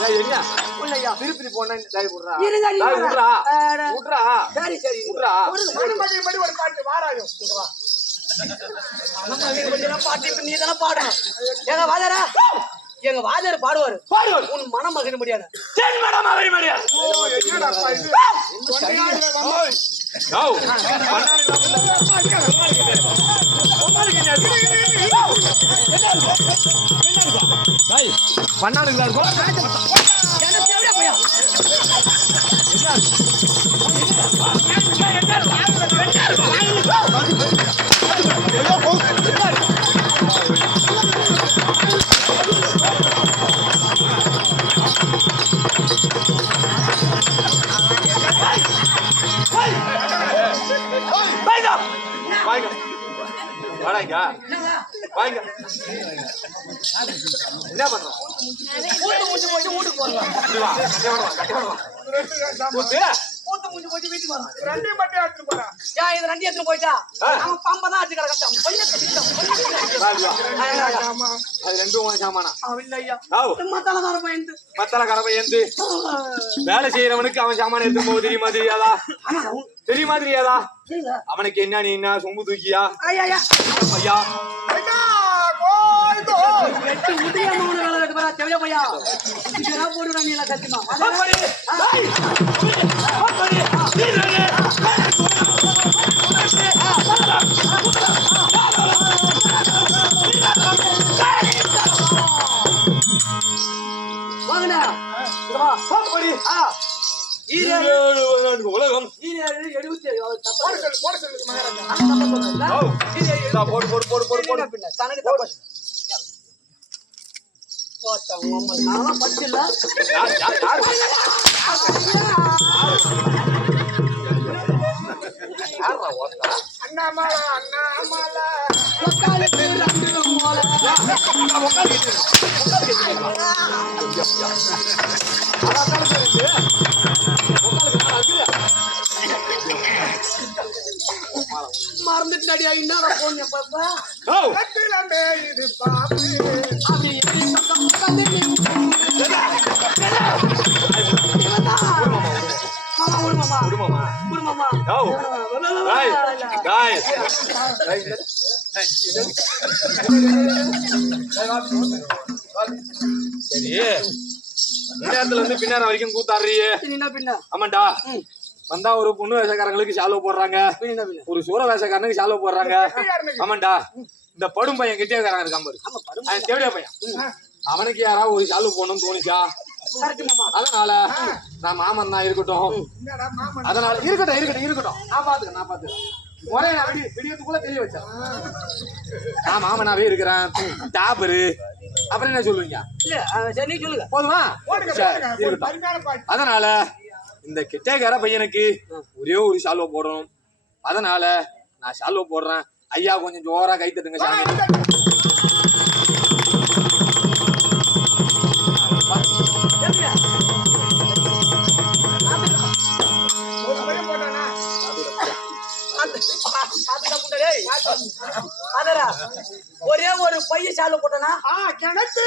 என்ன உள்ளையா திருப்பதி போனா விடுறா விட்றா சரி சரி விட்றா மனமதிபடி ஒரு பாட்டு வாராயும் வா மனமதிபடி பாட்டு நீ தான பாடணும் ஏங்க வாதாரா எங்க வாதர் பாடுவாரு உன் மனமகன் முடியாது தென் மனமகன் முடியாது ஓ என்னடா இது பண்ணாடுங்களா வாங்க வாங்க என்ன பண்றோம் வீட்டுக்கு போறோம் பூத்து முடிஞ்சு போச்சு வீட்டுக்கு வரோம் ரெண்டையும் மட்டும் எடுத்துட்டு போறான் ஏன் இது ரெண்டையும் எடுத்துட்டு போயிட்டா அவன் பம்பதான் அடிச்சு கிடக்கட்டான் அது ரெண்டும் சாமானா இல்லையா மத்தளக்கார பயந்து மத்தளக்கார பயந்து வேலை செய்யறவனுக்கு அவன் சாமான எடுத்து போக தெரியுமா தெரியாதா அவனுக்கு என்ன நீ என்ன சொம்பு தூக்கியா ஐயா போடுறா நீ எல்லாம் சத்தியமா உலகம் அண்ணாமலை அண்ணாமலை மறந்துட்டு அடியா என்ன போன பாப்பா இது பாப்பு சரி நேரத்துல இருந்து பின்னார வரைக்கும் கூத்தாடுறியே ஆமாண்டா வந்தா ஒரு பொண்ணு வேஷக்காரங்களுக்கு சாலோ போடுறாங்க ஒரு சூற வேஷக்காரனுக்கு சாலோ போடுறாங்க ஆமாண்டா இந்த படும் பையன் கிட்டேக்காரன் இருக்கான் பாரு தேவையா பையன் அவனுக்கு யாராவது ஒரு சாலோ போடணும்னு தோணிச்சா அதனால நான் மாமன் தான் இருக்கட்டும் அதனால இருக்கட்டும் நான் பாத்துக்கிறேன் முறைய நான் விடியத்துக்குள்ள தெரிய வச்சேன் நான் மாமனாவே இருக்கிறேன் டாபரு அப்புறம் என்ன சொல்லுவீங்க சொல்லுங்க போதுமா இருக்கட்டும் அதனால இந்த கிட்டேக்கார பையனுக்கு ஒரே ஒரு ஷால்வா போடணும் அதனால நான் ஷால்வா போடுறேன் ஐயா கொஞ்சம் ஜோரா கை தட்டுங்க சாமி ஒரே ஒரு பைய சாலு போட்டனா கிணத்துல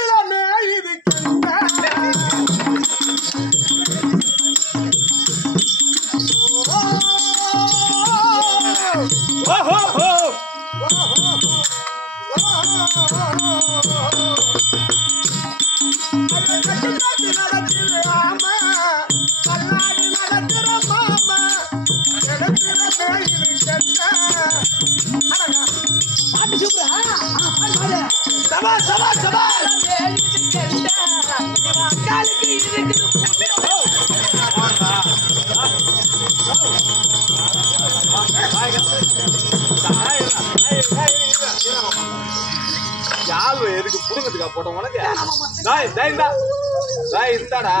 எதுக்கு புடுங்கிறதுக்கா போட்டோம் உனக்கு இருந்தாடா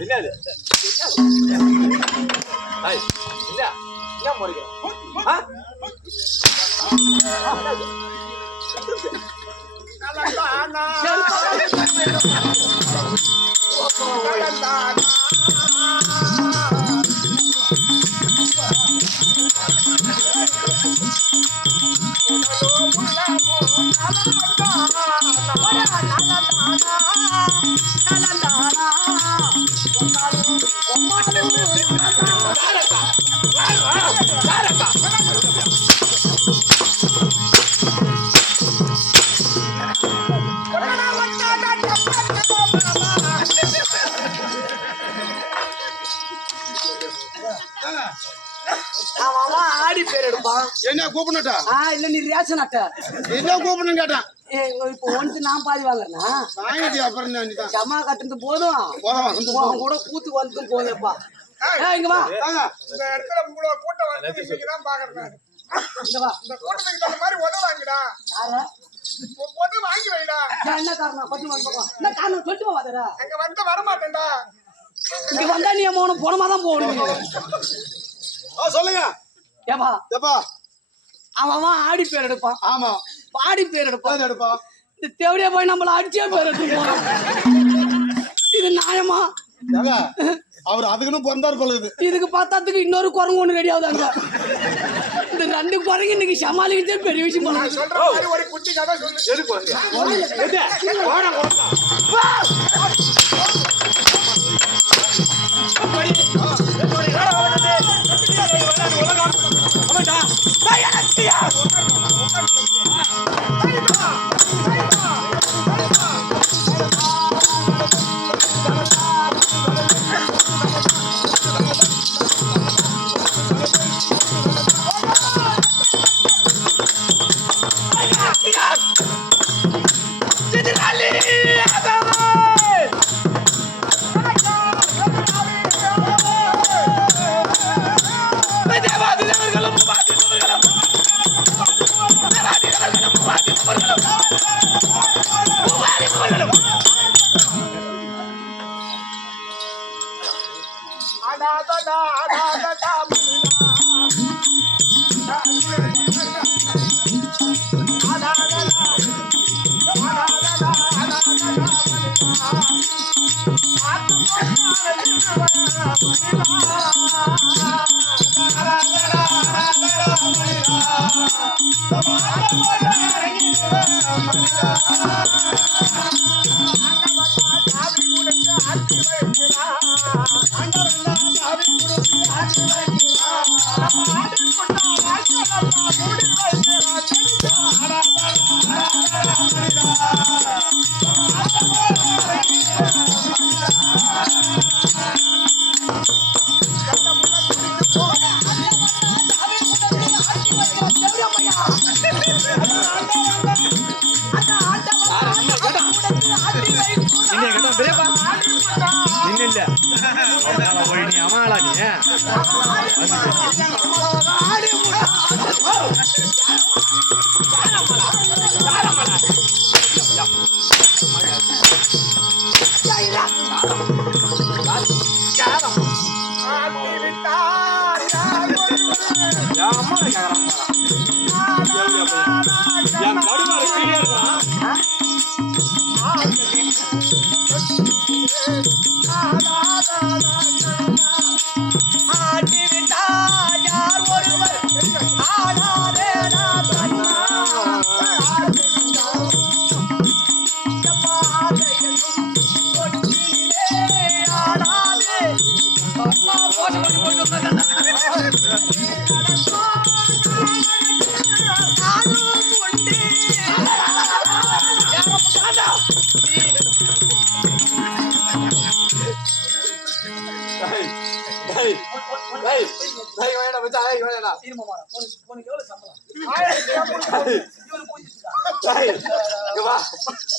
என்னது என்ன முறைக்கிறோம் la la என்ன கூப்பிடட்டா இல்ல நீ ரேஷன் அட்டை என்ன கூப்பிடணும் கேட்டான் இப்போ ஒன்று நான் பாதி வாங்குறேன்னா வாங்கிட்டு அப்புறம் தான் ஜமா கட்டுறது போதும் உன் கூட கூத்து வந்து போதேப்பா இங்க வா இந்த இடத்துல உங்களோட கூட்டம் வந்து இன்னைக்கு தான் பாக்குறேன். இங்க வா இந்த கூட்டத்துக்கு தகுந்த மாதிரி உதவாங்கடா. யாரா உதவி வாங்கி வைடா. என்ன காரணம் கொஞ்சம் வந்து என்ன காரணம் சொல்லிட்டு போவாதடா அங்க வந்து வர மாட்டேன்டா. இங்க வந்தா நீ போகணும் போனமா தான் போகணும் சொல்லுங்க ஏப்பா எப்பா அவன் ஆடி பேர் எடுப்பான் ஆமா பாடி பேர் எடுப்பான் எடுப்பா இந்த தேவடியா போய் நம்மள அடிச்சே பேர் எடுத்துப்போம் இது நியாயமா அவர் அதுக்குன்னு பிறந்தாரு போல இதுக்கு பார்த்தாதுக்கு இன்னொரு குரங்கு ஒண்ணு ரெடி ஆகுது அங்க இந்த ரெண்டு குரங்கு இன்னைக்கு சமாளிக்கிறதே பெரிய விஷயம் பண்ண சொல்ற மாதிரி ஒரு குட்டி கதை சொல்லு. எதுக்கு வாங்க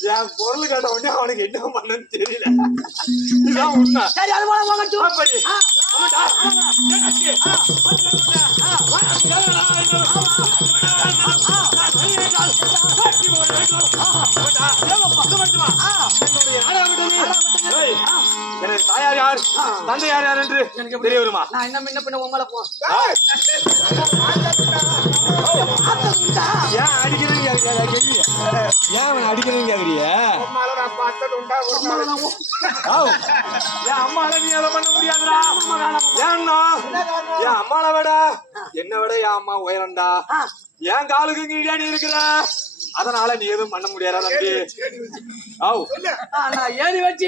என் பொருள் கேட்ட உடனே அவனுக்கு என்ன பண்ணன்னு தெரியல. இதுதான் உண்மை. சரி அது போல வாங்கட்டும் அப்படி. ஆமாடா. எனக்கு தாயார் யார் தந்தை யார் யார் என்று எனக்கு தெரிய வருமா? நான் என்ன முன்ன பின்ன உங்களை போ ஏன் அடிக்கிறேன்னு கேள்வி ஏன் அவன் அடிக்கிறேன்னு கேக்குறிய? என் அம்மால நீ அதை பண்ண முடியாதுடா. ஏன்னா என் அம்மால விட என்ன விட என் அம்மா உயரண்டா. என் காலுக்கு கீழே நீ இருக்கிற, அதனால நீ எதுவும் பண்ண முடியாதா தம்பி? நான் ஏறி வச்சு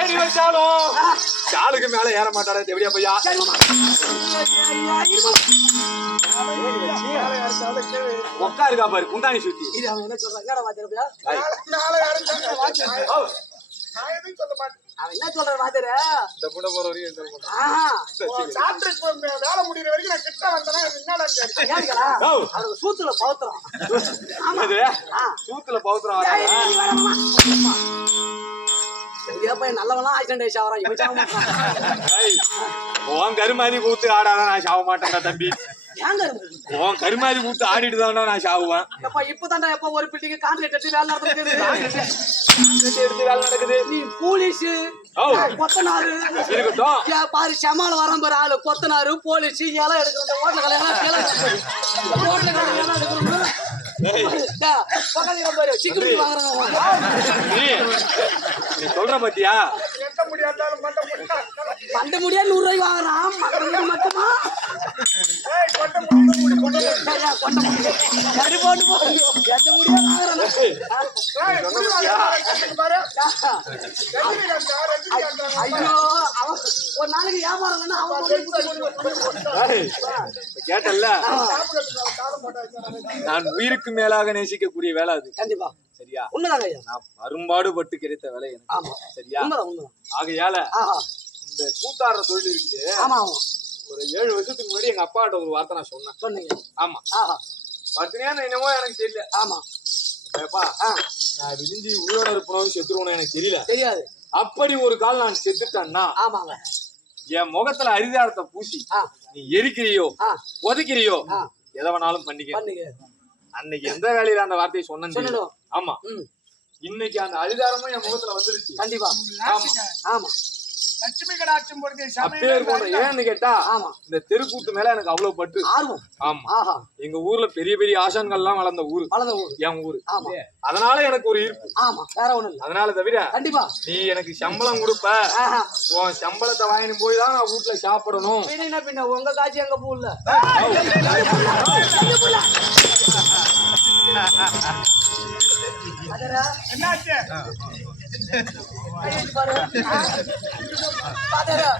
ஏறி வச்சாலும் காலுக்கு மேல ஏற மாட்டாடா தேவடியா பையா. உக்கா இருக்கா பாரு குண்டாணி சுத்தி. அவன் என்ன சொல்ற வாத்தியாரு? இந்த புண்ட போற வரைக்கும் சொல்ல மாட்டான். ஆஹா, சாப்பிட்டு வேலை முடியிற வரைக்கும் நான் கிட்ட வந்தேன்னா என்னடா கேட்டேன். ஏன்டா? அவனுக்கு சூத்துல பவுத்துறான். இது சூத்துல பவுத்துறான். நல்லவெல்லாம் ஆக்சிடென்ட் ஆகிறான், இவன் சாக மாட்டான். உன் கருமாதி கூத்து ஆடாதான் நான் சாவ மாட்டேன்டா தம்பி. ஏங்க உன் கருமாதி கூத்து ஆடிட்டு தான்டா நான் சாவுவேன். இப்பதான்டா எப்ப ஒரு பில்டிங் கான்கிரீட் எடுத்து வேலை நடக்குது, எடுத்து வேலை நடக்குது. நீ போலீஸ் கொத்தனாரு இருக்கட்டும். பாரு செமால வரம் பாரு ஆளு கொத்தனாரு போலீஸ் எல்லாம் எடுக்கிற ஓட்டல கலையெல்லாம் நீ சொல்ற பாத்தியா? எட்ட முடியாதாலும் மண்ட முடியா 100 ரூபாய் வாங்குறான். மண்ட மட்டுமா கொட்ட முடியும் சரி போட்டு போ. எட்ட முடியா வாங்குறான். ஐயோ அவன் ஒரு நாளைக்கு வியாபாரம் கேட்டல்ல, நான் உயிருக்கு மேலாக நேசிக்கக்கூடிய வேலை அது. கண்டிப்பா சரியா? உண்மைதாங்க ஐயா. நான் அரும்பாடுபட்டு கிடைத்த வேலை எனக்கு. ஆமா சரியா? உண்மைதான். ஆகையால ஆஹா இந்த கூத்தாடுற தொழில் இருக்குது. ஆமா ஒரு 7 வருஷத்துக்கு முன்னாடி எங்க அப்பாட்ட ஒரு வார்த்தை நான் சொன்னேன். சொன்னீங்க. ஆமா. ஆஹா பத்தினியா என்னமோ எனக்கு தெரியல. ஆமா ஏப்பா நான் விரிஞ்சி உயிரோட இருப்பணும் செத்துருவணும் எனக்கு தெரியல. தெரியாது. அப்படி ஒரு கால் நான் செத்துட்டேன்னா ஆமாங்க என் முகத்துல அரிதாரத்தை பூசி நீ எரிக்கிறியோ உதைக்கிறியோ எதை வேணாலும் பண்ணிக்க. அன்னைக்கு எந்த வேலையில அந்த வார்த்தையை சொன்னேன். ஆமா இன்னைக்கு அந்த அரிதாரமும் என் முகத்துல வந்துருச்சு. கண்டிப்பா. ஆமா ஆமா லட்சுமி கடாட்சம் போறது அப்பேர் போன்ற. ஏன்னு கேட்டா இந்த தெருக்கூத்து மேல எனக்கு அவ்வளவு பட்டு ஆர்வம். ஆமா எங்க ஊர்ல பெரிய பெரிய ஆசான்கள் எல்லாம் வளர்ந்த ஊரு என் ஊரு. அதனால எனக்கு ஒரு ஈர்ப்பு. ஆமா வேற ஒண்ணும் இல்ல. அதனால தவிர கண்டிப்பா நீ எனக்கு சம்பளம் கொடுப்ப, உன் சம்பளத்தை வாங்கிட்டு போய் தான் நான் வீட்டுல சாப்பிடணும். பின்ன உங்க காட்சி எங்க பூ இல்ல. என்னாச்சு?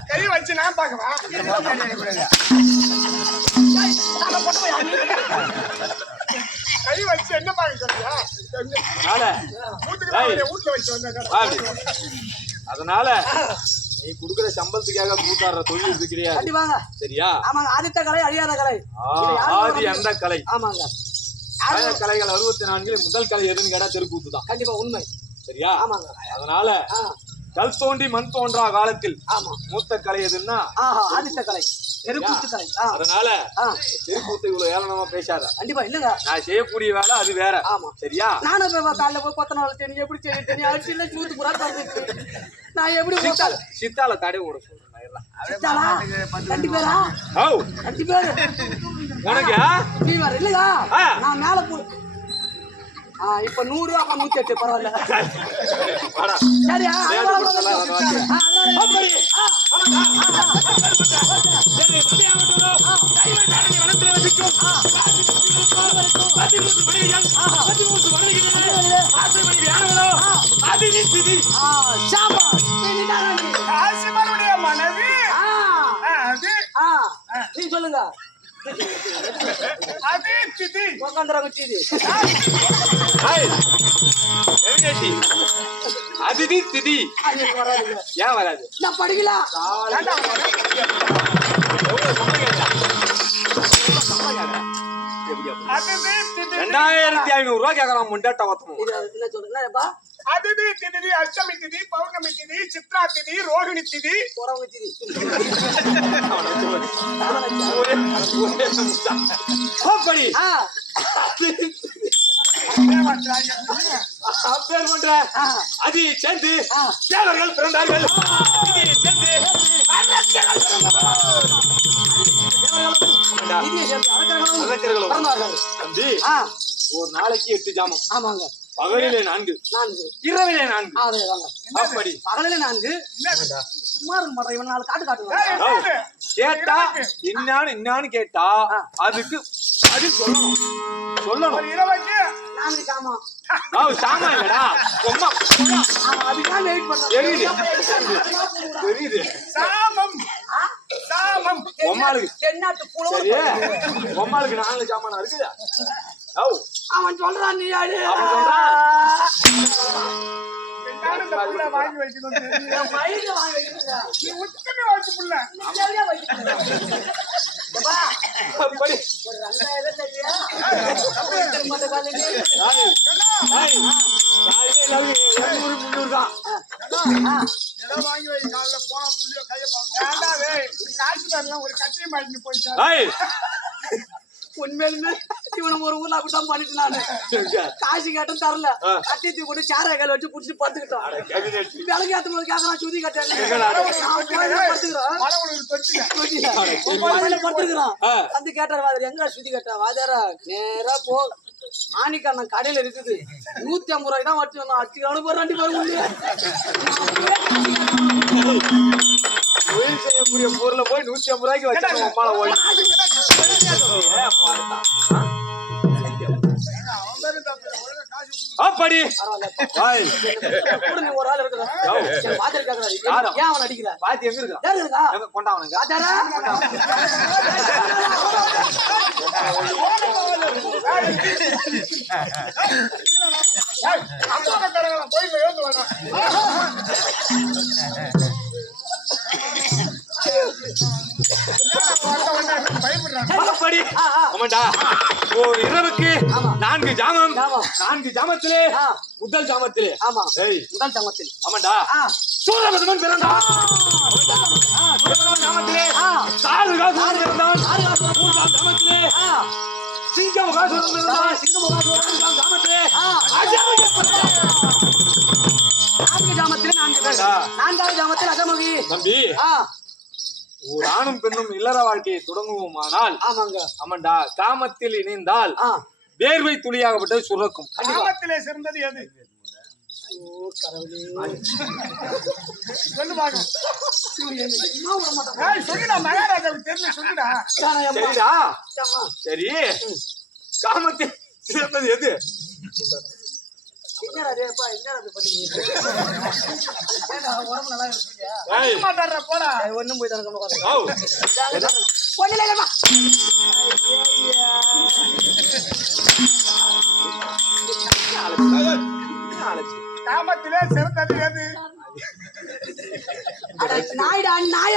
கை வச்சு நான் பாக்கவா? கை வச்சு என்ன பாக்க சொல்றியா? வீட்டுல வச்சு வந்த. அதனால நீ குடுக்குற சம்பளத்துக்காக கூத்தாடுற தொழில் இது கிடையாது. சரியா? ஆமாங்க. ஆதித்த கலை அழியாத கலை. ஆதி அந்த கலை. ஆமாங்க. கலைகள் 64 முதல் கலை எதுன்னு கேட்டா தெருக்கூத்து தான். கண்டிப்பா உண்மை. சரியா? ஆமாங்க. அதனால கல் தோண்டி மண் தோன்றா காலத்தில் மூத்த கலை எதுன்னா ஆதித்த கலை தெருக்கூத்து கலை. அதனால தெருக்கூத்து இவ்வளவு ஏளனமா பேசாத. கண்டிப்பா இல்லங்க. நான் செய்யக்கூடிய வேலை அது வேற. சரியா? நானும் காலைல போய் கொத்த நாள் தெரியும் எப்படி செய்ய அரிசி இல்ல சூத்து புறா தந்துச்சு. நான் எப்படி சித்தால தடை ஓட சொல்றேன். 2 பேரா? 2 பேரு உனக்கு நீ வர இல்லையா? நான் மேல போ. இப்ப 100 அப்ப 108 பரவாயில்ல. சரியா? நீ சொல்லுங்க. அதிதி திதி ஏன் வராது? நான் படிக்கல. 2500 ரூபாய் கேட்கலாம். முண்டாட்ட என்ன சொல்றேன்ப்பா? அதிதி திதி அஷ்டமி திதி பௌர்ணமி திதி சித்ரா திதி ரோகிணி திதி அது சேர்ந்து தேவர்கள் பிறந்தார்கள். ஒரு நாளைக்கு 8 ஜாமம். ஆமாங்க. பகலிலே 4 இரவிலே 4. அப்படி பகலிலே 4 சுமார் பண்ற இவன் 4 காட்டு காட்டுவாங்க. கேட்டா இன்னான்னு கேட்டா அதுக்கு அது சொல்லணும். இரவுக்கு 4 சாமான். சாமா இல்லடா அம்மா. அதுதான் வெயிட் பண்றேன். தெரியுது. சாமம் பொம்மாளுக்கு தென்னாட்டு புலவர். சரியே பொம்மாளுக்கு 4 சாமானா இருக்குதா? அவன் சொல்றான் நீ யாரு? புள்ள வாங்கி வைக்கணும் தெரியும். என் வயிறு வாங்கி வைக்கிறீங்க. நீ உச்சமே வச்சு புள்ள சரியா வைக்கிறீங்க. எப்பா, அப்படி ஒரு 2000 தெரியா? மத்த காலையில ஏதோ வாங்கி வை காலைல போனா புள்ளியோ கைய பாக்கும் ஏண்டா காசு தரலாம் ஒரு கட்டையும் மாட்டிட்டு போயிட்டான் உண்மையிலுமே இவனை ஒரு ஊர்ல அப்படித்தான் பண்ணிட்டு நானு காசு கேட்டும் தரல கட்டியத்தை கொண்டு சேர கையில வச்சு புடிச்சு படுத்துக்கிட்டோம் விலகு ஏத்தும் போது கேக்குறான் சுதி கட்டாங்க படுத்துக்கிறான் வந்து கேட்டார் வாதர் எங்க சுதி கட்டா வாதாரா நேரா போ மாணிக்கண்ணன் கடையில இருக்குது 150 ரூபாய்க்கு தான் வச்சு அச்சு அனுப்ப 2 பேரும் தொழில் செய்யக்கூடிய பொருளை போய் 150 ரூபாய்க்கு வச்சு அம்மால ஓடி அப்படி ஒரு ஆள் இருக்கிறான் வாதர் கேக்குறாரு ஏன் அவன் அடிக்கிறான் பாத்தி எங்க இருக்கா கொண்டாவனுங்க ஒரு இரவுக்கு 4 ஜாமம் 4 ஜாமத்திலே முதல் ஜாமத்திலே ஆமா முதல் ஜாமத்தில் ஆமாண்டா சூரபத்மன் பிறந்தான் ஜாமத்திலே 4 காசு பிறந்தான் 3 ஜாமத்திலே சிங்கமுகாசுரன் பிறந்தான் சிங்கமுகாசுரன் ஜாமத்திலே 4 ஜாமத்திலே 4 பேர் 4வது ஜாமத்தில் அகமகி தம்பி ஒரு ஆணும் பெண்ணும் இல்லற வாழ்க்கையை தொடங்குவோமானால் ஆமாண்டா காமத்தில் இணைந்தால் வேர்வை துளியாகப்பட்டது சுரக்கும் காமத்திலே சிறந்தது எது சொல்லு பாக்க சொல்லுடா மகாராஜாவுக்கு தெரிஞ்சு சொல்லுடா சரிடா சரி காமத்தில் சிறந்தது எது ஒண்ணும் போய் காமத்திலே சிறந்தது எது நாய்டா நாய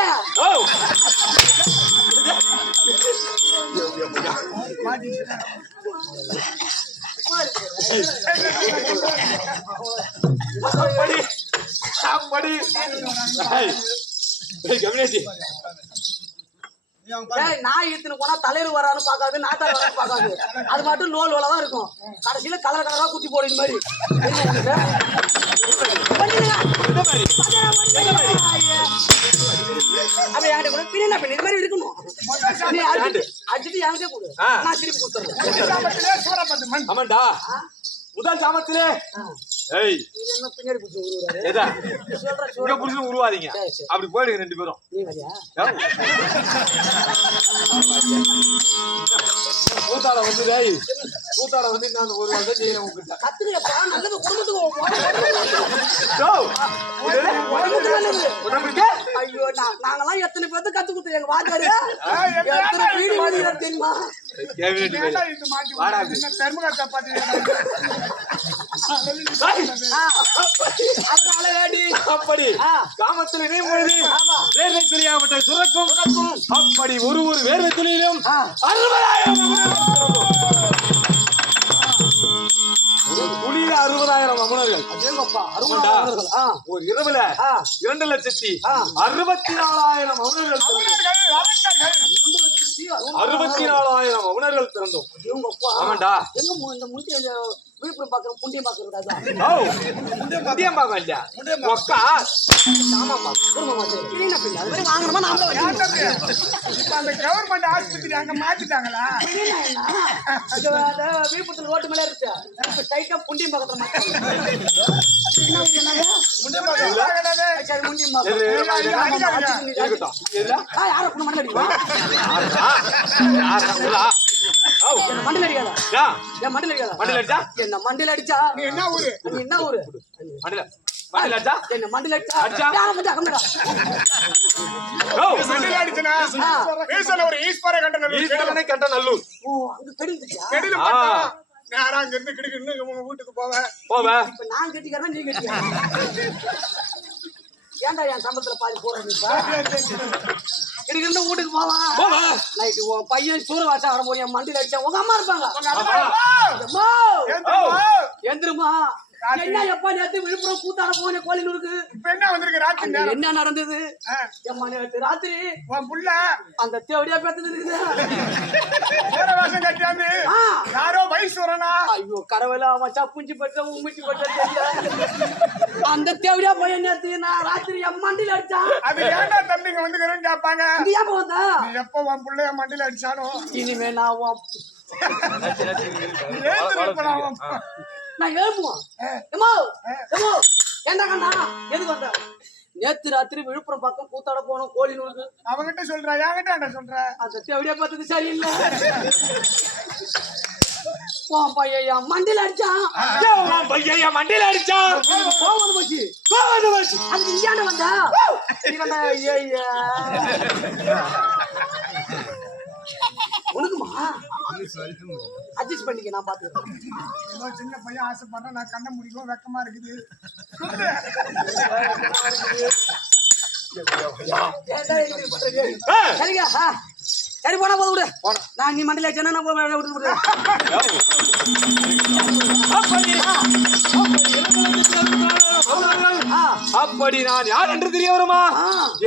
நாய் இழுத்துன்னு போனா தலைவர் வரான்னு பாக்காது நாத்தாள் வரான்னு பாக்காது அது மட்டும் லோல் தான் இருக்கும் கடைசியில கலர் கலரா குத்தி போடுற மாதிரி இருக்கணும் அடிச்சுட்டு எனக்கு கொடு நான் திருப்பி கொடுத்துறேன் ஆமாண்டா முதல் ஜாமத்திலே உருவாதீங்க அப்படி போயிடுங்க 2 பேரும் கூத்தாட வந்து கூத்தாட வந்து நான் ஒரு வாரம் செய்யறேன் உங்ககிட்ட ஐயோ நாங்கெல்லாம் எத்தனை பேர்த்து கத்து கொடுத்தோம் எங்க வாத்தாரு தெரியுமா அப்படி காமத்தில் இணையும்பொழுது வேர்வை துளியாகப்பட்ட சுரக்கும் அப்படி ஒரு வேர்வை துளியிலும் 60,000 அமணர்கள் ஒரு இரவுல 2,64,000 அமணர்கள் பிறந்தோம் ஆமாண்டா விழுப்புரம் பாக்குறோம் புண்டியம் பாக்குறதா புண்டியம் பாக்க இல்லையா ஒக்கா வாங்கணுமா நாம அந்த கவர்மெண்ட் ஆஸ்பத்திரி அங்க மாத்திட்டாங்களா விழுப்புரத்துல ரோட்டு மேல இருக்கு ஸ்ட்ரைட்டா புண்டியம் பக்கத்துல மண்டல அடிச்சா என்ன மண்டல அடிச்சா என்ன ஊரு என்ன ஊரு மண்டல அடிச்சா என்ன மண்டல அடிச்சா ஒரு ஈஸ்வர கண்ட நல்லூர் ஓ அங்க கெடில நேரா அங்க இருந்து கிடுக்கின்னு உங்க வீட்டுக்கு போவேன். இப்ப நான் கட்டிக்கிறேன், நீ கட்டிக்க. ஏன்டா என் சம்பளத்துல பாதி போடுறது? இருக்கு வீட்டுக்கு போவா நைட்டு உன் பையன் சூரவாசம் ஆடும்போது என் மண்டியில அடிச்சா உங்க அம்மா இருப்பாங்க. எந்திரமா என்ன எப்பா நேத்து விழுப்புரம் கூத்தாட போன கோயிலூருக்கு இப்ப என்ன வந்திருக்கு ராத்திரி நேரம்? என்ன நடந்தது? எம்மா நேத்து ராத்திரி உன் புள்ள அந்த தேவடியா பேத்தது இருக்குது. சூரவாசம் கட்டியாந்து யாரோ வயசு வரனா? ஐயோ கடவுளா, அவன் சப்புஞ்சி பட்ட உமிச்சி பட்ட தெரியல. அந்த தேவடியா பையன் நேத்து நான் ராத்திரி என் மண்டியில அடிச்சான். அது ஏன்டா தம்பிங்க வந்துக்கிறேன்னு கேட்பாங்க. இது ஏப்ப வந்தா? நீ எப்ப உன் புள்ளைய மண்டியில அடிச்சானோ இனிமே நான் நான் எழுப்புவான். ஏண்டா கண்ணா எதுக்கு வந்த? நேத்து ராத்திரி விழுப்புரம் பக்கம் கூத்தாட போனோம் கோழினூருக்கு. அவங்கிட்ட சொல்ற, என்கிட்ட என்ன சொல்ற? அந்த தேவடியா பார்த்தது சரியில்லை. பையன் மண்டியில அடிச்சான். மண்டியில அடிச்சான். கோவம் போச்சு. அதுக்கு இங்காண்ட வந்தா உனக்குமா அட்ஜஸ்ட் பண்ணிக்க, நான் பாத்துக்கிறேன். சின்ன பையன் ஆசைப்படுறேன், நான் கண்ண முடிக்கும், வெக்கமா இருக்குது. சரிங்க, சரி போனா போது விடு. நான் நீ மண்டல விட்டு அப்படி நான் யார் என்று தெரிய வருமா?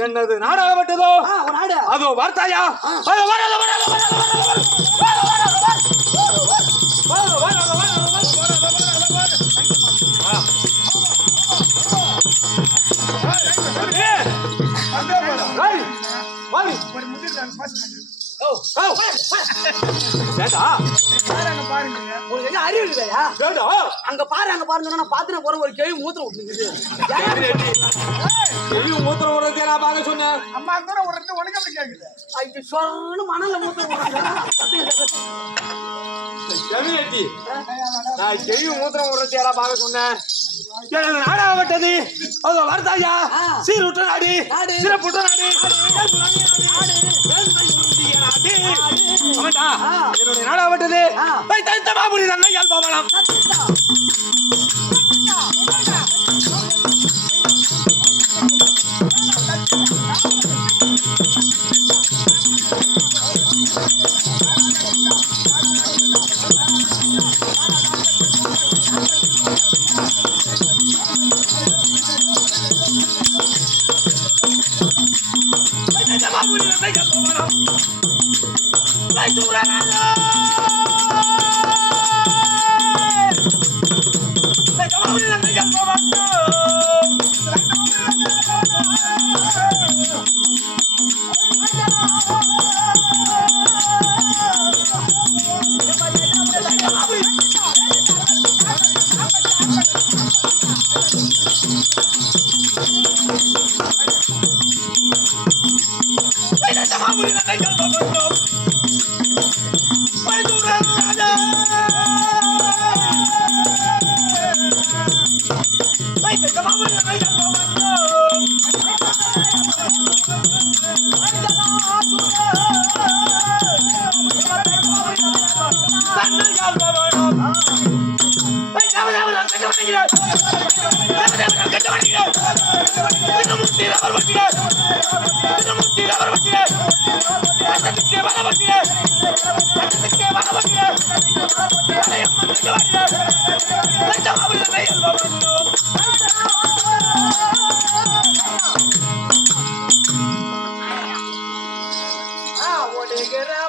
என்னது நாடாகப்பட்டதோ அதோ வார்த்தாயா? அங்க பாரு, அங்க பாருங்க. நான் பாத்துன போற ஒரு கேள்வி மூத்திரம் விட்டுருக்குது. மூத்திரம் விடுறதே நான் பார்க்க சொன்னேன். அம்மா கூட உடனே உனக்கு அப்படி கேக்குது. ஐயோ சொன்னு மணல்ல மூத்திரம் நான் கேள்வி மூத்திரம் விடுறதே நான் பார்க்க சொன்னேன். எனது நாடாகப்பட்டது அதோ வார்த்தாயா? சீருட்ட நாடு, சிறப்புட்ட நாடு, என்னுடைய நாடாகப்பட்டது மாபுரி தன்னை இயல்பவனம்.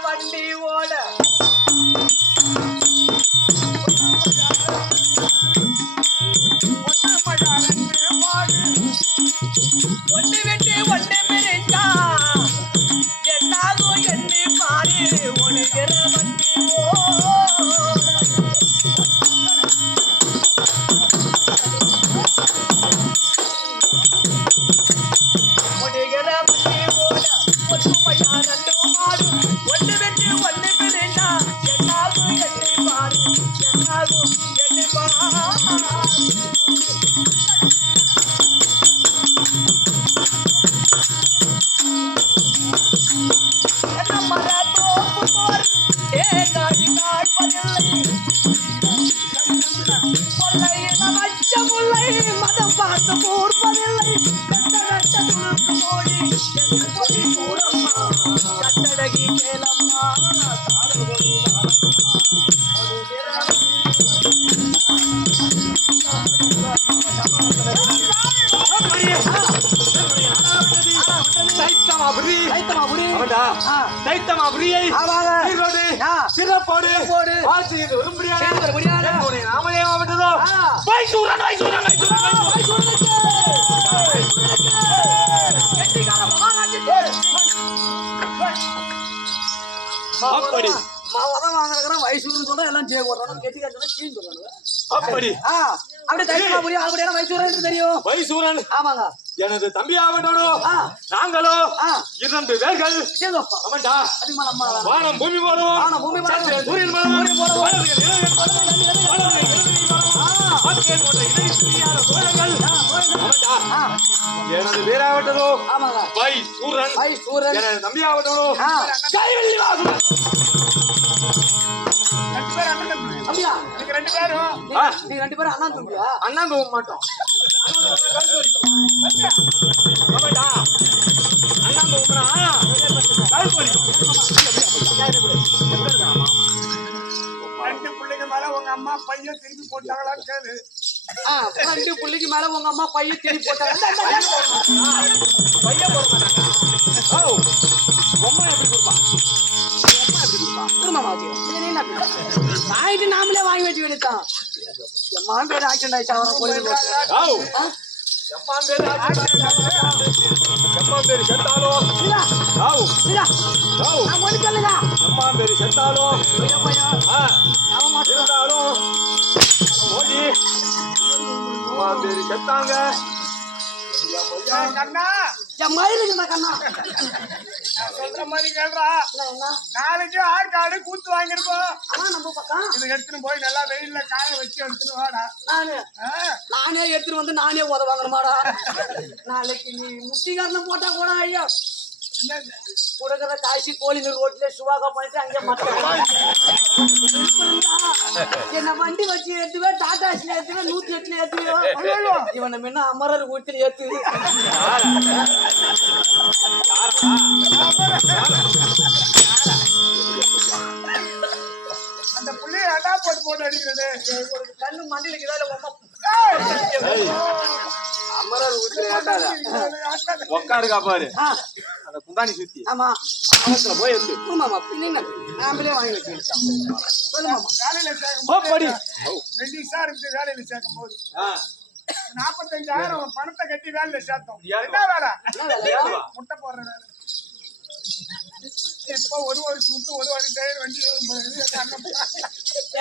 வண்டி ஓட ஒண்ணு வெட்டி ஒண்ணு மிரிஞ்சா என்னாகும் எண்ணி பாரு. ஒடுகிற வண்டி சிறப்போடு நாமளே மாவட்டதோ வைசூரன் வைசூரன் அப்படி மாவட்டம் வாங்குறதுக்கு வயசூர்னு சொல்றோம் எல்லாம் ஜெய போடுறோம் கெட்டிக்காரன் சீன் சொல்றாங்க அப்படி அப்படியே தைரியமா அப்படியே வயசூரன் தெரியும் வைசூரன் ஆமாங்க எனது தம்பி ஆவட்டோடு நாங்களோ 2 பேர்கள் ஆமாண்டா வானம் பூமி போடுவோம் சூரியன் போடுவோம் எனது பேராவட்டதோ வைசூரன் எனது தம்பி ஆவட்டோடு கைவெள்ளி வாசுரன் அப்படியா நீங்க 2 பேரும் நீங்க 2 பேரும் அண்ணா தம்பியா அண்ணா போக மாட்டோம் ஆமாண்டா அண்ணா போகும்னா ரெண்டு பிள்ளைங்க மேல உங்க அம்மா பையன் திருப்பி போட்டாங்களான்னு கேளு 2 பிள்ளைக்கு மேல உங்க அம்மா பையன் திருப்பி போட்டாங்க பையன் போட மாட்டாங்க அம்மா எப்படி கொடுப்பா வாங்கிட்டு நாமளே வாங்கி வச்சு வேண்டியதான் எம்மான் பேர் ஆக்சிடென்ட் ஆயிடுச்சு எம்மா பேரு செத்தாலும் எம்மா பேரு செத்தாலும் இருந்தாலும் ஓடி அம்மா பேரு செத்தாங்க கண்ணா என் மயிலுக்கு கண்ணா நான் சொல்ற மாதிரி கேள்றா நாளைக்கு ஆற்காடு கூத்து வாங்கிருக்கோம் நம்ம பக்கம் இதை எடுத்துன்னு போய் நல்லா வெயில்ல காய வச்சு எடுத்துன்னு வாடா நானே எடுத்துட்டு வந்து நானே உதவாங்கணுமாடா நாளைக்கு நீ முட்டிக்காரன போட்டா கூட ஐயா கொடுக்குற காய்ச்சி கோழிங்க ரோட்ல சுவாகா பண்ணிட்டு அங்கே மாட்டேன் என்ன வண்டி வச்சு ஏத்துவே டாடா ஏசில ஏத்துவே 108 ஏத்துவே இவனை முன்ன அமரர் வீட்டில் ஏத்து அந்த புள்ளைய அடா போட்டு அடிக்கிறது கண்ணு மண்டிலுக்கு ஏதாவது அமரர் வீட்டுல உக்காருக்கா பாரு அந்த குந்தாணி சுத்தி ஆமா அவத்துல போய் எடுத்து ஆமாமா பின்ன நாமளே வாங்கி வச்சிருக்கோம் சொல்லுமாமா வேலையில சேர்க்கும் வெண்டிசா இருக்கு வேலையில சேர்க்கும் போது 45,000 பணத்தை கட்டி வேலையில சேர்த்தோம் என்ன வேலை முட்டை போடுற வேலை எப்போ ஒரு சுத்து ஒரு டயர் வண்டி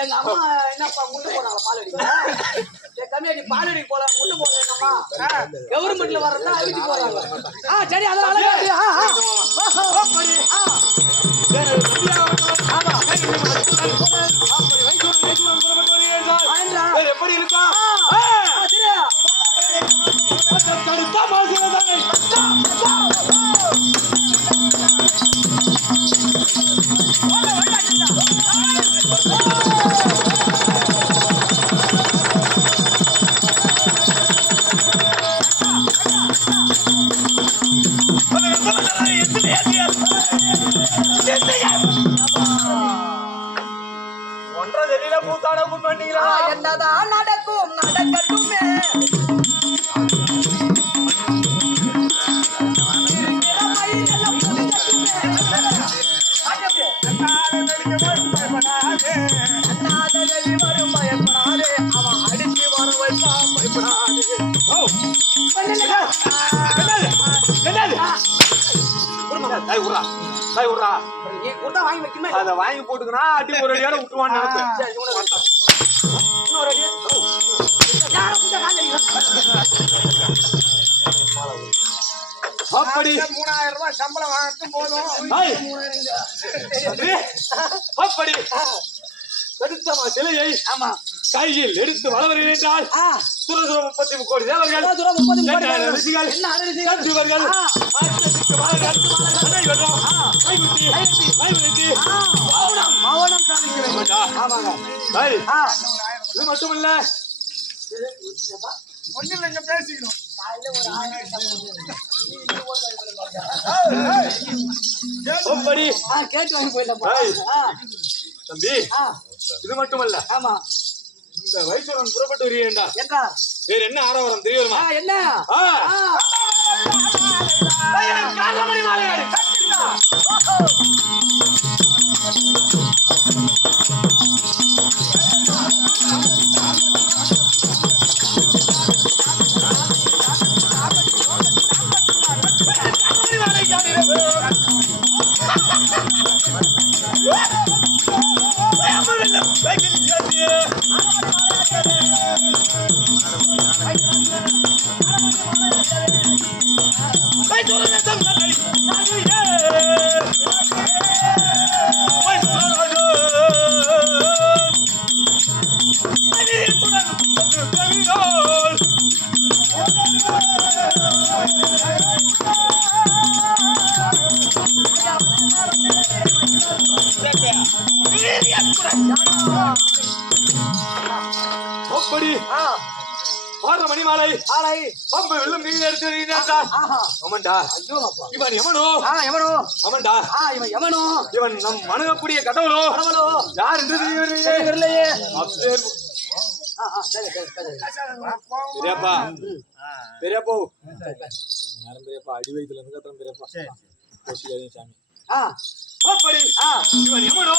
எங்க அம்மா என்னப்பா முட்டை போடுறாங்க பால் அடிக்க கம்மியாடி பால் அடி போல முட்டை போடுற எங்க அம்மா கவர்மெண்ட்ல வர்றதா அழுத்தி போறாங்க சரி அதனால எப்படி இருக்கும் என்னதான் நடக்கும் நடக்கட்டுமே அவன் அடிச்சு வர வைப்பா வாங்கி வைக்கணும் அதை வாங்கி போட்டுக்கனா அடி ஒரு அடியோட விட்டுவான்னு நினைச்சேன் அப்படி 3000 ரூபாய் சம்பளம் வாங்கட்டும் போதும் அப்படி கடுத்தமா சிலையை ஆமா கையில் எடுத்து வளவர்கள் என்றால் சுரசுர 33 கோடி தேவர்கள் ரிஷிகள் கண்டுவர்கள் இது மட்டுமல்ல ஒன்னும் இல்லைங்க பேசிக்கணும் கேட்டு வாங்கி போயிடலாம் தம்பி இது மட்டுமல்ல ஆமா இந்த வைசூரன் புறப்பட்டு வருகிறேன்டா என்றார். வேற என்ன ஆரவாரம் தெரிய வருமா? என்ன காரணமணி மாலையாடு அப்படி பாடுற மணிமாலை பம்பு வெல்லும் நீங்க எடுத்து வருகிறீர்கள். ஆமாண்டா. இவன் எவனோ? ஆமாண்டா. இவன் நம் மனகக்கூடிய கடவுளோ யார் என்று தெரியவில்லையே. பெரியப்பா பெரியப்போ நேரம் பெரியப்பா அடி வயிற்றுல இருந்து கத்துறேன் பெரியப்பா. சாமி அப்படி இவன் எவனோ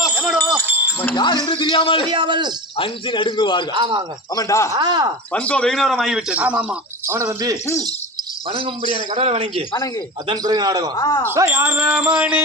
இவன் யார் என்று தெரியாமல் அஞ்சு நடுங்குவார்கள். ஆமாண்டா. வந்தோ வெகுநேரம் ஆகிவிட்டது. அவனை தம்பி வணங்கும்படியான கடவுளை வணங்கி அதன் பிறகு நாடகம். யாரமணி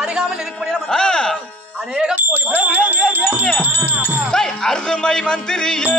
அருகாமல் இருக்க அநேக கோடி அருமை மந்திரியே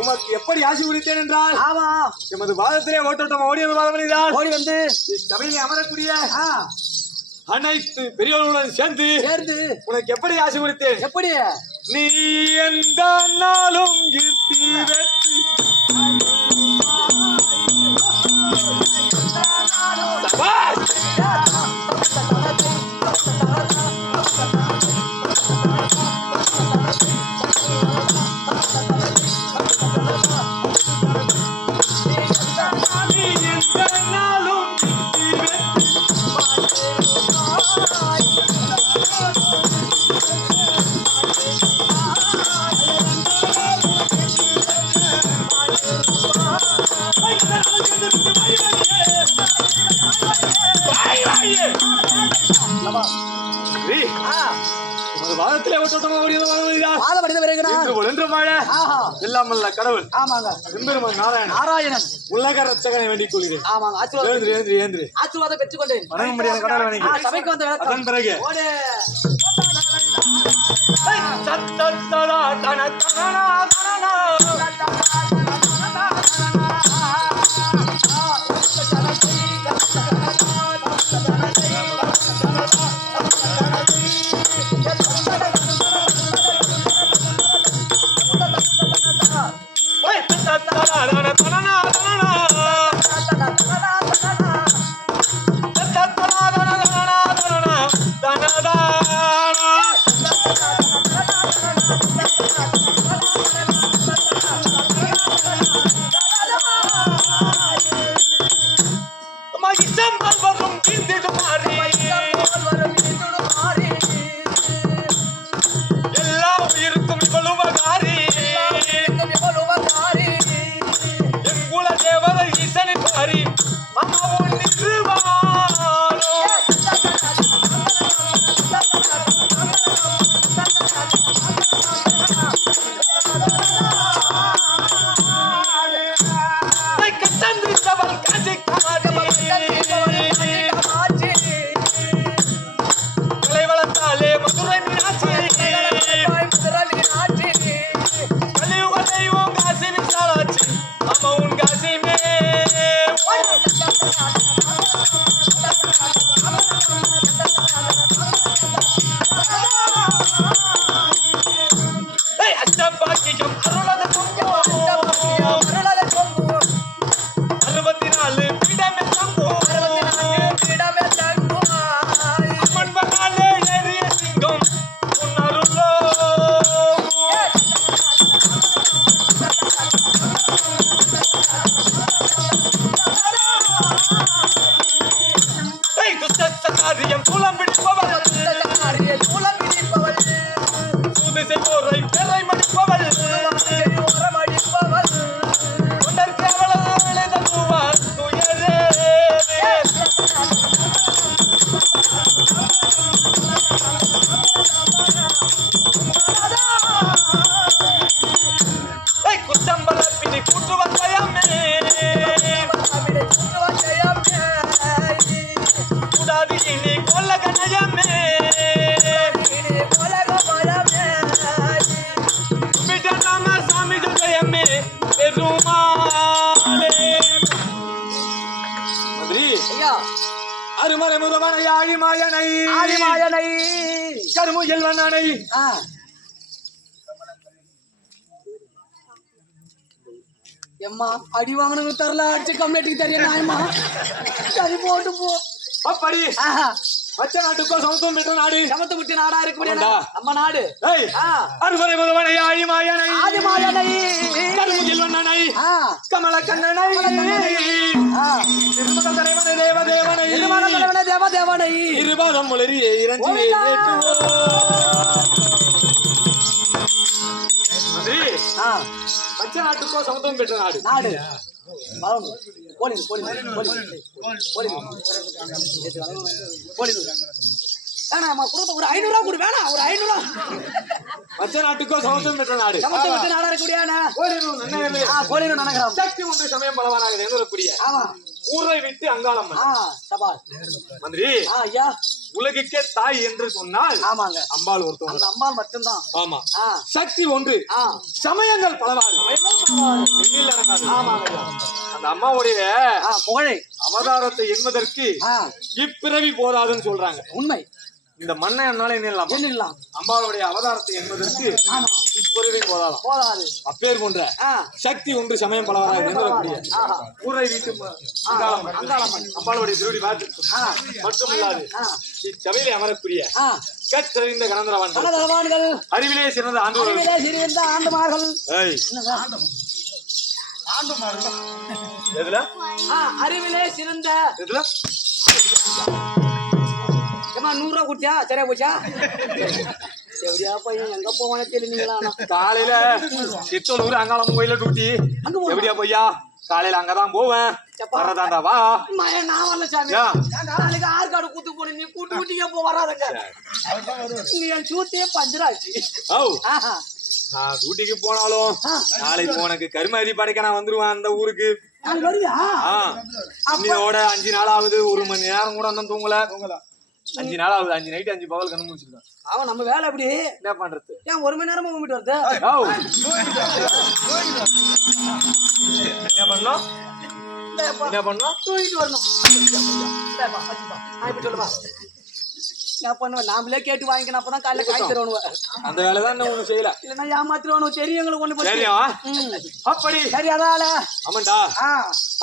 உமக்கு எப்படி ஆசி குறித்தேன் என்றால் எமது பாதத்திலே ஓட்டோட்டம் ஓடி வந்து சபையிலே அமரக்கூடிய அனைத்து பெரியவர்களுடன் சேர்ந்து உனக்கு எப்படி ஆசி குறித்தேன்? எப்படி நீ எந்த நாளும் கீர்த்தி வெற்றி வாதத்திலே ஓட்டோட்டமா எல்லாம் கடவுள் நாராயணன் உலக ரட்சகனை வேண்டிக் கொள்கிறேன். ஆசீர்வாதம் பெற்றுக்கொண்டேன். சபைக்கு வந்த அதன் பிறகு பாக்கியம் அருளத கொம்போ 64 பீடமே தம்போ அம்மன் பகாலே ஏறிய சிங்கம் உன்னருளோ குத்தச்சாரியம் குலம் பிடிப்பவள் புதுசை போரை பெறை மடிப்பவள் உனக்கு அவளை தருவார் துயரே குச்சம்பல பிடி கூட்டு வந்தயமே கூடாது இனி கொல்ல கனயமே விடலாம சாமி ஜெயமே பெருமாளே மந்திரி ஐயா அருமறை முதவனை ஆழிமாயனை ஆதிமாயனை கருமுகில் வண்ணனை எம்மா அடி வாங்கினவங்க தரல அடிச்சு கம்ப்ளீட்டுக்கு தெரிய நாயம்மா சரி போட்டு போ அப்படி மச்ச நாட்டுக்கோ சமத்துவம் பெற்ற நாடு சமத்து விட்டு நாடா இருக்கக்கூடிய ஆமாண்டா. நம்ம நாடு ஏய் அருமறை முதவனை ஆழிமாயனை ஆதிமாயனை கருமுகில் வண்ணனை ஆ கமல கண்ணனை ஆ திருமண தலைவனை தேவதேவனை திருமண தலைவனே தேவ தேவனை இருபாதம் முளறியே இறஞ்சி கோவிந்தா. மந்திரி ஆ மச்ச நாட்டுக்கோ சமத்துவம் பெற்ற நாடு நாடு வரும் போலி போலி போலி போலி போலி வேணாம்மா கொடுத்த ஒரு 500 ரூபா கொடு வேணாம் ஒரு 500 ரூபா மச்ச நாட்டுக்கோ சமத்துவம் பெற்ற நாடு சமத்து விட்டு நாடா இருக்கக்கூடிய கோயிலும் நன்னகமே கோலினு நினைக்கிறோம் சக்தி ஒன்று சமயம் பலவானாக நிகழக்கூடிய ஆமா ஊரை விட்டு அங்காளம் ஆ சபால் மந்திரி ஐயா உலகுக்கே தாய் என்று சொன்னால் ஆமாங்க அம்பாள் ஒருத்தவங்க அந்த அம்பாள் மட்டும்தான் ஆமா ஆ சக்தி ஒன்று ஆ சமயங்கள் பலவாறு எண்ணில் அடங்காது. ஆமாங்க அந்த அம்மாவுடைய புகழை அவதாரத்தை எண்பதற்கு ஆ இப்பிறவி போதாதுன்னு சொல்றாங்க உண்மை இந்த மண்ணை என்னால எண்ணிடலாம் எண்ணிடலாம் அம்பாளுடைய அவதாரத்தை என்பதற்கு ஆமா இப்பிறவி போதாதாம் போதாது அப்பேர் போன்ற ஆ சக்தி ஒன்று சமயம் பலவாறாக நிகழக்கூடிய ஆஹா ஊரை வீட்டு அங்காளம்மன் அம்பாளுடைய திருவடி பார்த்து ஆ மட்டுமில்லாது ஆ இச்சபையிலே அமரக்கூடிய ஆ கற்றறிந்த கணந்தரவன் பலதரவான்கள் அறிவிலே சிறந்த ஆண்டோர்கள் அறிவிலே சிறியிருந்த ஆண்டுமார்கள் ஏய் எதுல அறிவிலே சிறந்த எதுல ஏமா 100 ரூபா குட்டியா சரியா போச்சா எப்படியா பையன் எங்க போவானே தெரியலீங்களா காலையில சித்தலூர் அங்காளம்மன் கோயில டூட்டி அங்க போ. எப்படியா பையா காலையில அங்கதான் போவேன் வரதாண்டா வா நான் வரல சாமி ஏன்? நாளைக்கு ஆற்காடு கூத்து போன நீ கூட்டு கூட்டியே போ வராதங்க நீ என் சூத்தையே பஞ்சராச்சு ஓ ஆஹா நான் டூட்டிக்கு போனாலும் நாளைக்கு உனக்கு கருமாதி படைக்க நான் வந்துருவேன் அந்த ஊருக்கு நாளைக்கு வரியா இன்னையோட 5 நாள் ஆகுது 1 மணி நேரம் கூட வந்து தூங்கல 5 நாள் ஆகுது 5 நைட் 5 பகல் கண்ணு முடிச்சிருக்கேன் அவன் நம்ம வேலை எப்படி என்ன பண்றது ஏன் 1 மணி நேரமா கும்பிட்டு வருது ஓ என்ன பண்ணோம் என்ன பண்ணோம் தூக்கிட்டு வரணும் இந்தாப்பா, வச்சுப்பா. நான் இப்படி சொல்லுவா நான் பண்ணுவேன் நாமளே கேட்டு வாங்கிக்கணும் அப்பதான் காலையில காய் தருவனுவ அந்த வேலைதான் இன்னும் ஒண்ணு செய்யல இல்லைன்னா ஏமாத்திருவானு தெரியும் எங்களுக்கு ஒண்ணு பத்தி. சரியா அப்படி சரி அதால ஆமாண்டா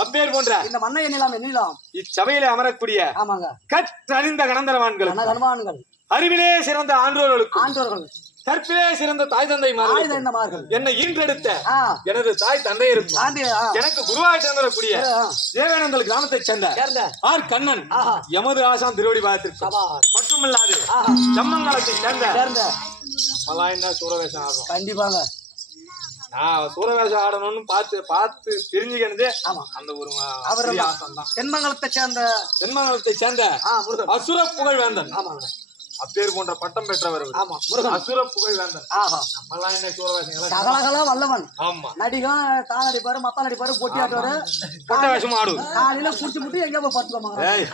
அப்பேர் போன்ற இந்த மண்ணை எண்ணலாம் இச்சபையில அமரக்கூடிய ஆமாங்க கற்றறிந்த கணந்தரவான்கள் கனவான்கள் அறிவிலே சிறந்த ஆன்றோர்களுக்கும் ஆண்டோர்கள் கற்பிலே சிறந்த தாய் தந்தை ஆயுதமார்கள் என்னை ஈன்றெடுத்த ஆ எனது தாய் தந்தையருக்கும் ஆண்டி எனக்கு குருவாய் தந்திரக்கூடிய தேவேனந்தல் கிராமத்தைச் சேர்ந்த சேர்ந்த ஆர் கண்ணன் ஆஹா எமது ஆசான் திருவடி பாகத்திற்கு சபா மட்டுமில்லாது ஆஹா சம்மங்கலத்தை சேர்ந்த சேர்ந்த நம்மளாம் என்ன சூரவேஷம் ஆடுறோம் கண்டிப்பாங்க நான் சூரவேஷம் ஆடணும்னு பார்த்து தெரிஞ்சுக்கினதே ஆமா அந்த ஒரு அவர் ஆசம் தான் தென்மங்கலத்தை சேர்ந்த தென்மங்கலத்தை சேர்ந்த முருகன் அசுர புகழ் வேந்தன் ஆமாங்க அப்பேர் போன்ற பட்டம் பெற்றவர் இவர். ஆமா முருகன் அசுர புகழ் வேந்தன் ஆஹா நம்மளாம் என்ன சூரவேஷம் சகலகல வல்லவன் ஆமா நடிகம் தாள அடிப்பாரு மத்தாள் அடிப்பாரு பொட்டி ஆட்டுவாரு பொட்ட வேஷம் ஆடுவது காலையில குடிச்சு முட்டி எங்க போய் பத்துக்கோமாங்க ஏய்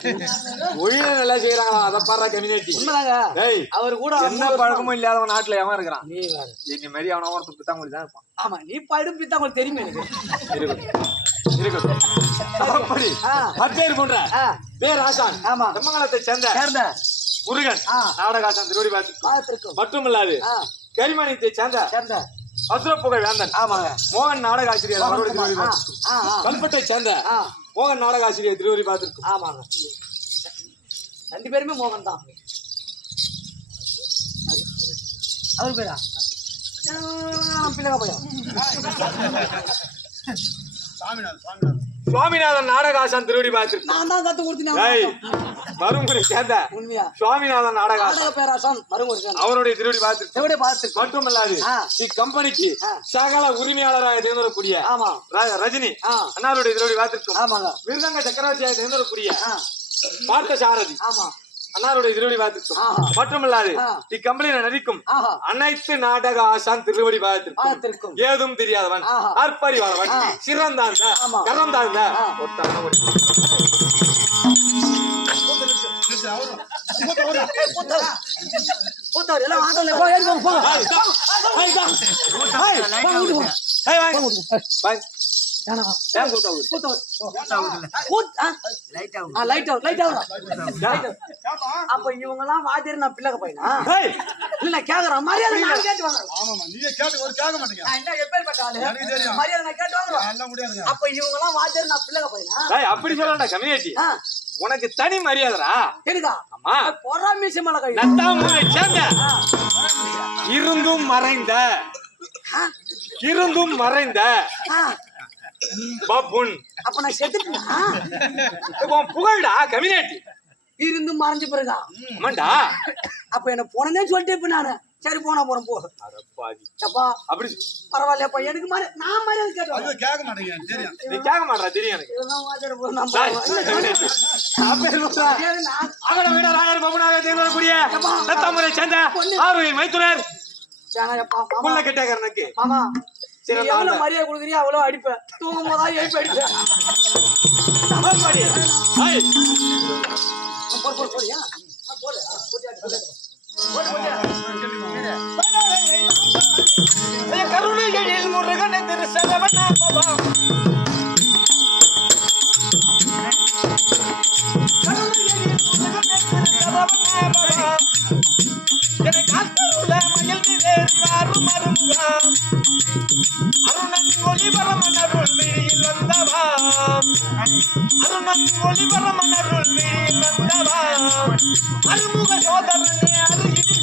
ஒழிய நல்லா செய்யறாங்களா அதை பாடுற கம்யூனிட்டி உண்மைதாங்க ஏய் அவர் கூட என்ன பழக்கமும் இல்லாதவன் நாட்டுல எவன் இருக்கிறான் நீ வேற என்னை மாதிரி அவன ஒருத்தர் பித்தாங்குடி தான் இருப்பான் ஆமா நீ படும் பித்தா உங்களுக்கு தெரியுமே எனக்கு இருக்கட்டும் அப்படி அப்பேர் போன்ற பேர் ஆசான் ஆமா தெம்மங்கலத்தை சேர்ந்த சேர்ந்த முருகன் நாடகாசான் திருவடி பார்த்திருக்கும் மட்டுமில்லாது கரிமணியத்தை சேர்ந்த சேர்ந்த அசுர புகழ் வேந்தன் ஆமாங்க. மோகன் நாடக ஆசிரியர் அவருடைய திருவடி பார்த்திருக்கும். கல்பட்டை சேர்ந்த மோகன் நாடக ஆசிரியர் திருவடி பார்த்திருக்கும். ஆமாங்க. 2 பேருமே மோகன் தான். அவர் பேரா பிள்ளைங்க பையன் சுவாமிநாதன் நாடகாசன் திருவடி பார்த்திருக்கும். நான் தான் கத்து கொடுத்தேன். மறுமுறை சேர்ந்த உண்மையா சுவாமிநாதன் நாடகாசன் பேராசன் மறுமுறை அவருடைய திருவடி பார்த்திருக்கும். பார்த்து மட்டுமல்லாது இக்கம்பெனிக்கு சகல உரிமையாளராக தேர்ந்தெடுக்கக்கூடிய ஆமா ரஜினி அண்ணாருடைய திருவடி பார்த்திருக்கும். ஆமாங்க. விருதங்க சக்கரவர்த்தியாக தேர்ந்தெடுக்கக்கூடிய பார்த்த சாரதி ஆமா அண்ணாருடைய திருவடி பார்த்திருக்கும். மட்டுமல்லாது இக்கம்பெனியில நடிக்கும் அனைத்து நாடக ஆசான் திருவடி பார்த்திருக்கும். ஏதும் தெரியாதவன் அற்பறிவாளவன் சிறந்தாழ்ந்த கரந்தாழ்ந்த அப்ப இவங்க எல்லாம் வாத்தியார் நான் பிள்ளைக பையனா இல்ல கேக்குறேன் மரியாதை நான் கேட்டு வாங்க. என்ன எப்பேற்பட்ட ஆளு மரியாதை நான் கேட்டு வாங்க. அப்ப இவங்க எல்லாம் வாத்தியார் நான் பிள்ளைக பையனா அப்படி சொல்லடா கம்யூனிட்டி உனக்கு தனி மரியாதைடா. கேக்குதா? ஆமா பொறாமீசை மேல கை நத்தாமுறை சேர்ந்த இருந்தும் மறைந்த பாப்புன் அப்ப நான் செத்துட்டா புகழ்டா கம்யூனிட்டி இருந்து மறைஞ்சு பிறகா ஆமாண்டா. அப்ப என்ன போனதே சொல்லிட்டு இப்ப நானு சரி போனா போறேன் போ அப்பா அப்படி பரவாயில்லப்பா எனக்கு நான் மரியாதை கேட்டேன் கேட்க மாட்டேங்க தெரியும். நீ கேட்க மாட்டா தெரியும் எனக்கு. இதெல்லாம் வாத்தியார் போய் நான் அகட வீட ராயர் பபுனாக தேர்ந்தெடுக்கக்கூடிய நத்தாமுறை சேர்ந்த ஆர்வீர் மைத்துனர் புள்ள கெட்டகரனுக்கு மாமா எவ்வளவு மரியாதை கொடுக்குறியா அவ்வளவு அடிப்பேன். தூங்கும் போதா எழுப்பி அடிப்பேன். போறியா போடு கருணைகளில் முருகனை திரு சரவணா பவா அருமுக சோதரனே அருகில்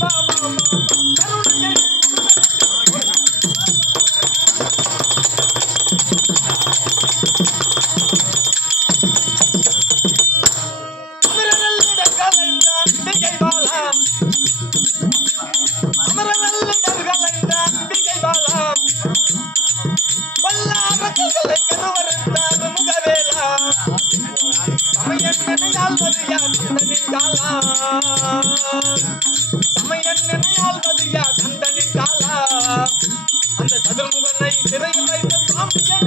அந்த சதுர்முகனை சிறையில் வைத்த சாமியே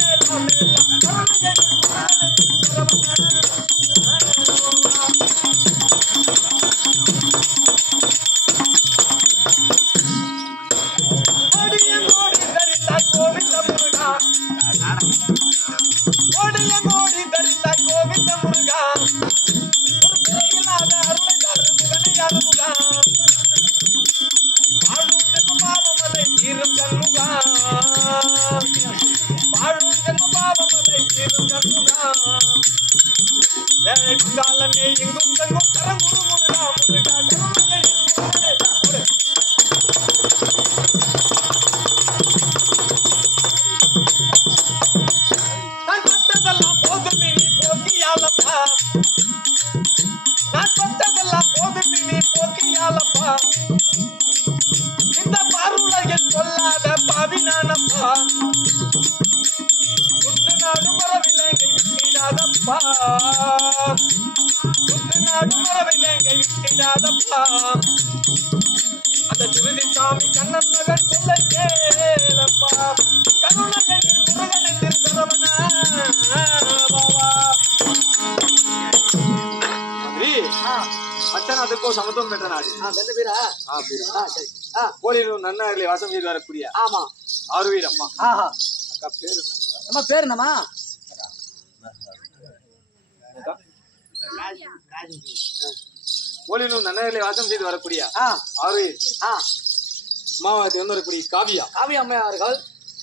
இந்த பாருலகில் கொல்லாத பாவி நானப்பா நாடு மரவில்லை விட்டிடாதப்பா நாடு மரவில்லை விட்டிடாதப்பா அந்த திருதி சாமி கண்ணன் மகன் சொல்ல கேளப்பா கருணையில் முருகனை திருத்தரவனா மச்சனாத்துக்கோ சமத்துவம் பெற்ற நாடு கோழிலும் நன்னாரிலே வாசம் செய்து வரக்கூடிய ஆமா ஆறுவீர் அம்மா அக்கா பேரு நம்ம பேரு என்னமா கோழிலும் நன்னாரிலே வாசம் செய்து வரக்கூடிய ஆறுவீர் அம்மாவை தேர்ந்தெடுக்கக்கூடிய காவியா காவியா அம்மையா அவர்கள்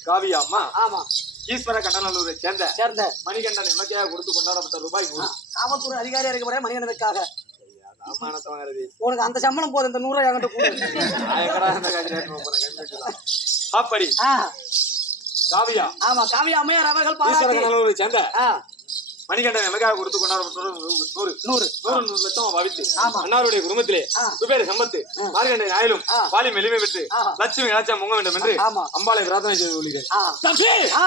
காவியா அம்மா ஆமா ஈஸ்வர கண்ணநல்லூரை சேர்ந்த சேர்ந்த மணிகண்டன் எமக்கையாக கொடுத்து கொண்டாடப்பட்ட ரூபாய் 100. காவல்துறை அதிகாரியா இருக்க போறேன் மணிகண்டனுக்காக மானத்தை வாங்குறது உனக்கு அந்த சம்பளம் போதும் இந்த 100 என்கிட்ட கொடு அப்படி காவியா ஆமா காவியா அம்மையார் அவர்கள் ஈஸ்வர பாராட்டி கண்ணநல்லூரை சேர்ந்த ஆ, மணிகண்டன் எமக்காக கொடுத்து கொண்டாடப்பட்ட 100 லட்சம் பவித்து ஆமா. அன்னாருடைய குடும்பத்திலே ஆ. குபேர சம்பத்து மார்கண்டன் ஆயிலும் ஆ. பாலி மெலிமை பெற்று ஆ. லட்சுமி இலச்சம் பொங்க வேண்டும் என்று ஆமா. அம்பாளை பிரார்த்தனை செய்து கொள்கிறேன். ஆ. ஆ.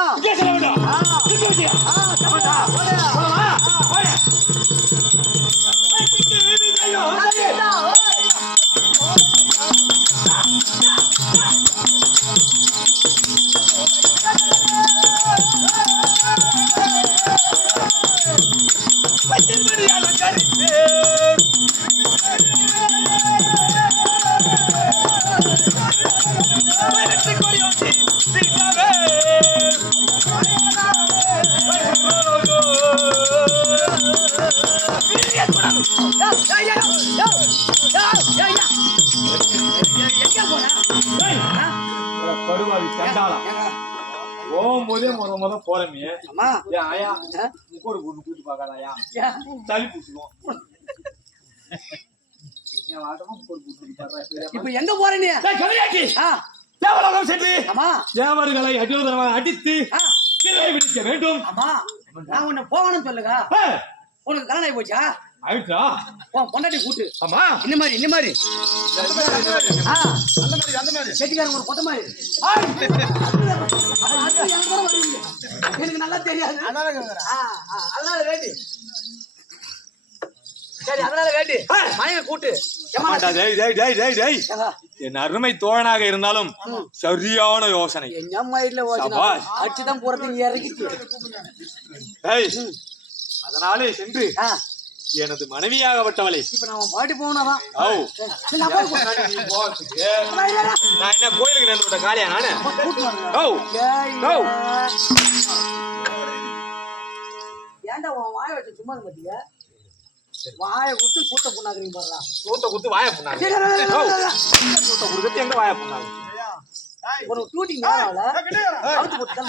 படுவாவி சண்டாளா போகும்போதே முத போறமே அம்மா ஏன் ஆயா முக்கோடு பொண்ணு கூட்டு பார்க்காதாயா சளி பூசுவோம் இப்ப எங்க போற நீ ஆ, தேவலோகம் சென்று அம்மா தேவர்களை அடியோதரமாக அடித்து ஆ, சிறை பிடிக்க வேண்டும். அம்மா நான் உன்னை போகணும்னு சொல்லுங்க உனக்கு கல்யாணம் ஆகி போச்சா ஆயிட்டா பொண்டாட்டி கூட்டு ஆமா இந்த மாதிரி ஆ, செட்டிக்காரங்க ஒரு பொட்ட மாதிரி அது எனக்கு கூட வருவீங்க. எனக்கு நல்லா தெரியாது ஆ, ஆ, அதனால வேண்டி சரி அதனால வேண்டி மனைவி கூட்டு ஏம்மா, ஆமாண்டா, டேய், டேய், டேய், டேய், டேய். ஏங்க, என் அருமை தோழனாக இருந்தாலும் சரியான யோசனை. என் மயில சபாஷ். அடிச்சுதான் போறதுக்கு இறக்கிட்டு டேய், அதனாலே சென்று ஆ, எனது மனைவியாகப்பட்டவளை இப்ப நான் பாட்டி போனாதான் ஓ நான் போய் நீ போறதுக்கு நான் என்ன கோயிலுக்கு நின்று விட்ட காலியா நானு கூட்டு வரேன். ஓ ஏய், ஓ. ஏன்டா உன் வாயை வச்சு சும்மா இருக்க மாட்டீங்க வாயை கொடுத்து கூட்ட பொண்ணாக்குறீங்க பாருடா சூத்த குத்து வாய புண்ணாங்க சரி, இல்ல, இல்ல, இல்ல, இல்ல, இல்ல. சூத்த குடுத்து எங்க வாய புண்ணாங்க ஒரு டூட்டிங் நேரம் அவுத்து போட்டு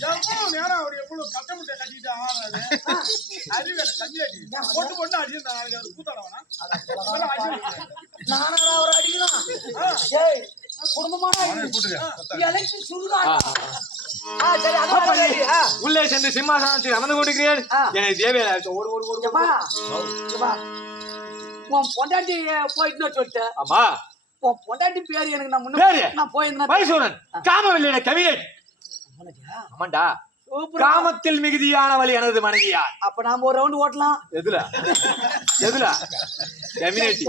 எவ்வளவு நேரம் அவர் எவ்வளவு கட்டமுட்டை கட்டிட்டு ஆடுறாரு அறிவு கம்மியாட்டி பொட்டு பொண்ணு அடிச்சு நாளைக்கு அவர் கூத்தாடவனா நானா ஒரு அடிக்கலாம் ஏய் குடும்பமான எலக்ட்ரிக் சுடுதா சரி அதான் ready. உள்ளே சென்று சிம்மாசனத்தில் அமர்ந்து கொண்டிருக்கிறேன் என்னை தேவையில்லை ஒரு ஒரு ஒரு ஏப்பா, ஏப்பா, உன் பொண்டாட்டி போயிட்டுன்னு சொல்லிட்டேன் ஆமா உன் பொண்டாட்டி பேரு எனக்கு நான் பேரு? முன்ன நான் போயிருந்தேன் பைசூரன் காமவல்லியோட கவிதை ஆமாண்டா காமத்தில் மிகுதியானவள் எனது மனைவியா அப்ப நாம ஒரு ரவுண்ட் ஓட்டலாம் எதுல எதுல கம்யூனிட்டி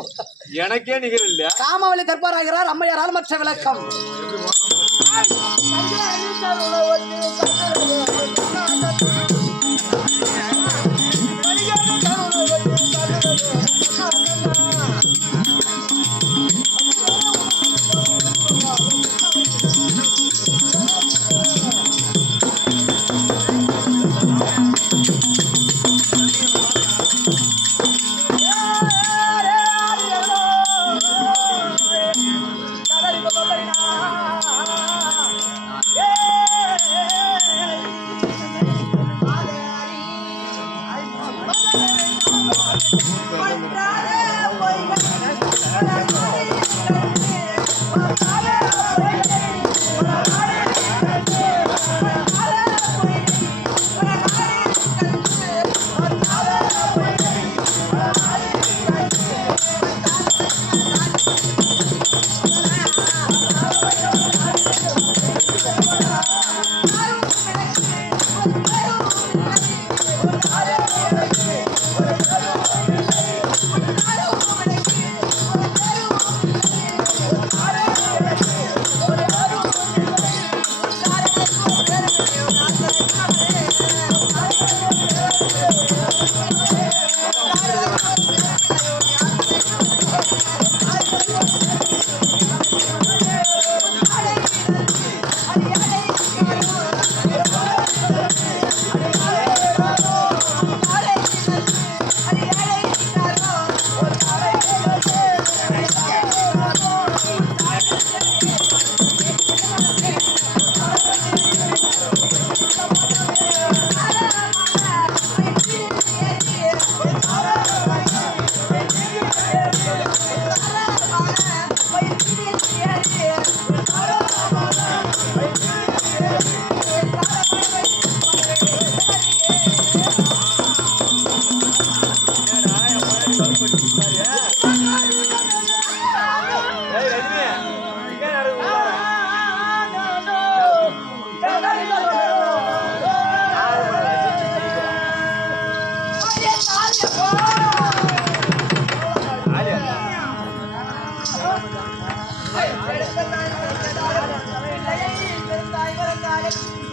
எனக்கே நிகர் இல்ல காமாவளி கற்பாராகிறார் அம்மையாரால் மற்ற விளக்கம்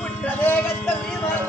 உற்ற தேகத்தை உயிர்